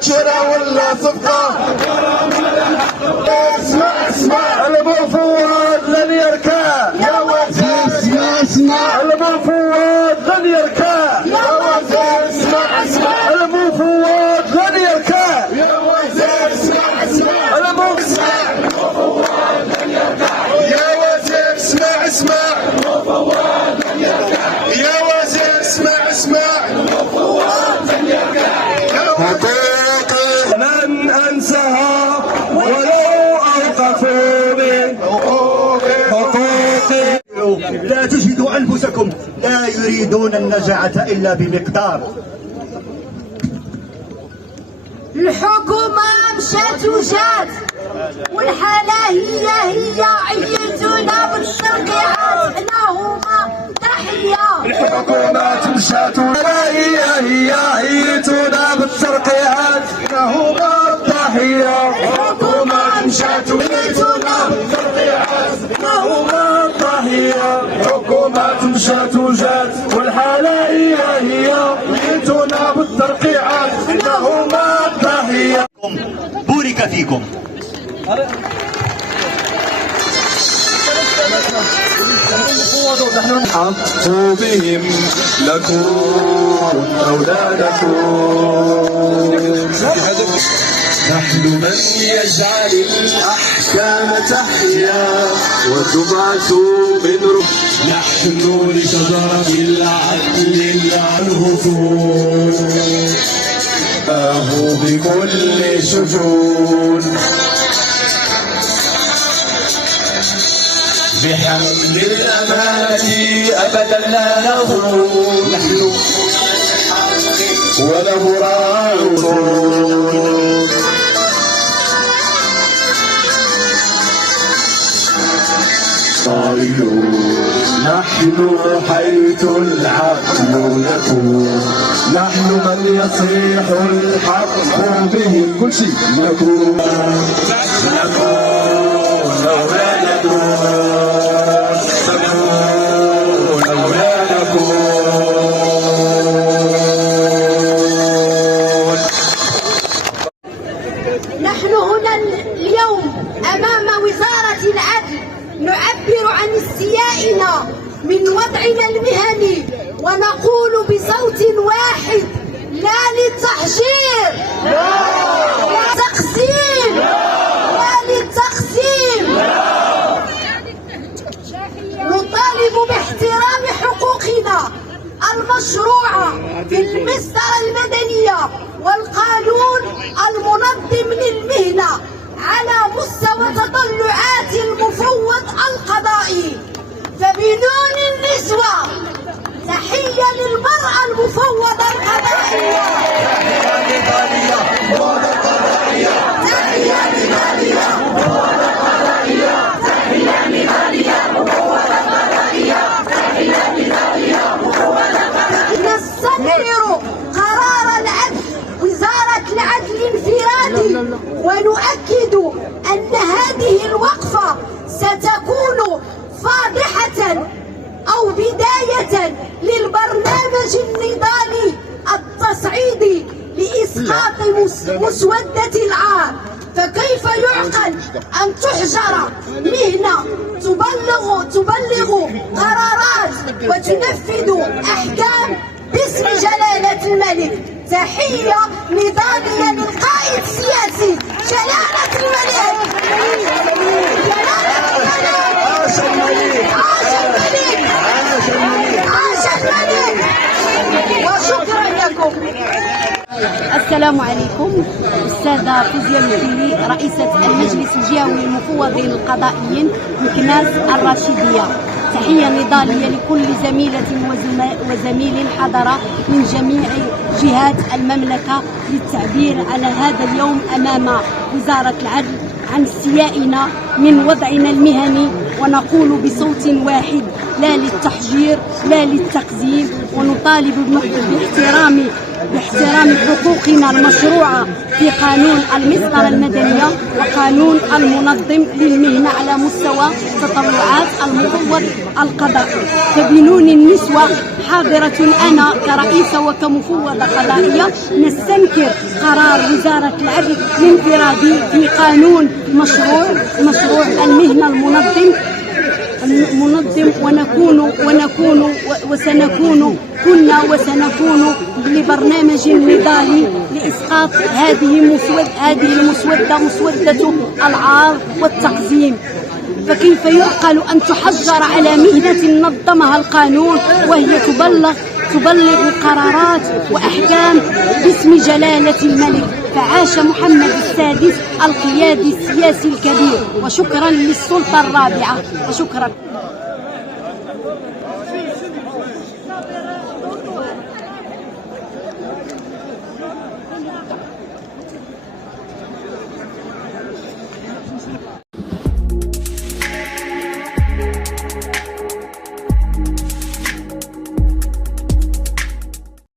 صفقة شراء ولا صفقة؟ اسمع اسمع أبو فؤاد لن يركع يا وزير، اسمع اسمع أبو فؤاد لن يركع يا وزير، اسمع اسمع أبو فؤاد لن يركع يا وزير، اسمع اسمع أبو فؤاد لن يركع يا وزير، اسمع اسمع أبو فؤاد لن يركع يا وزير، اسمع اسمع أبو فؤاد لن يركع. حقوقي لن أنساها ولو أوقفوني، حقوقي. لا تجهدوا أنفسكم، لا يريدون النجاعة إلا بمقدار. الحكومة مشات وجات والحالة هي عيتونا بالترقيعات، حنا هما ضحية. الحكومة مشات هي عيتونا بالترقيعات، حنا هما الضحية. الحكومة مشات عيتونا بالترقيعات، حنا هما الضحية. الحكومة مشات وجات والحالة هي عيتونا بالترقيعات، حنا هما الضحية. بورك فيكم. حق بهم لكون أولادكم، نحن من يجعل الأحكام تحيا وتبعث من نحن لشجرة العدل الهفون، بكل شجون، بحمل الأمانة أبدا لا نهون، نحن وله راعون. نحن حيث العقل نكون، نحن من يصيح الحق به كل شيء نكون أولادكم، نحن هنا اليوم أمام وزارة العدل نعبر عن استيائنا من وضعنا المهني، ونقول بصوت واحد: لا للتحجير، لا للتقسيم، لا للتقسيم. نطالب باحترام حقوقنا المشروعة في المسطرة المدنية والقانون المنظم للمهنة على مستوى تطلعات المفوض القضائي. فبدون النسوة تحية للمرأة المفوضة القضائية، تحية لغالية مفوضة قضائية، تحية لغالية مفوضة قضائية، تحية لغالية مفوضة قضائية، تحية لغالية مفوضة قضائية. نستنكر قرار العدل وزارة العدل الانفرادي، ونؤكد أن هذه الوقفة ستكون فاضحة أو بداية للبرنامج النضالي التصعيدي لإسقاط مسودة العار. فكيف يعقل أن تحجر مهنة تبلغ قرارات وتنفذ أحكام باسم جلالة الملك؟ تحية نضالية للقائد السياسي جلالة الملك، جلالة الملك، عاش الملك، عاش الملك، عاش الملك. وشكرا لكم. السلام عليكم. أستاذة فوزية الفيلي، رئيسة المجلس الجهوي للمفوضين القضائيين بكناس الرشيدية. تحية نضالية لكل زميلة وزميل حضر من جميع جهات المملكة للتعبير على هذا اليوم أمام وزارة العدل عن استيائنا من وضعنا المهني، ونقول بصوت واحد: لا للتحجير، لا للتقزيم. ونطالب باحترام باحترام حقوقنا المشروعة في قانون المسطرة المدنية وقانون المنظم للمهنة على مستوى تطلعات المفوض القضائي. كبنون النسوة حاضرة أنا كرئيسة وكمفوضة قضائية نستنكر قرار وزارة العدل الانفرادي في قانون مشروع المهنة المنظم وسنكون لبرنامج نضالي لإسقاط هذه المسودة، مسودة العار والتقزيم. فكيف يعقل أن تحجر على مهنة نظمها القانون وهي تبلغ قرارات وأحكام باسم جلالة الملك؟ فعاش محمد السادس القيادي السياسي الكبير. وشكرا للسلطة الرابعة، وشكرا.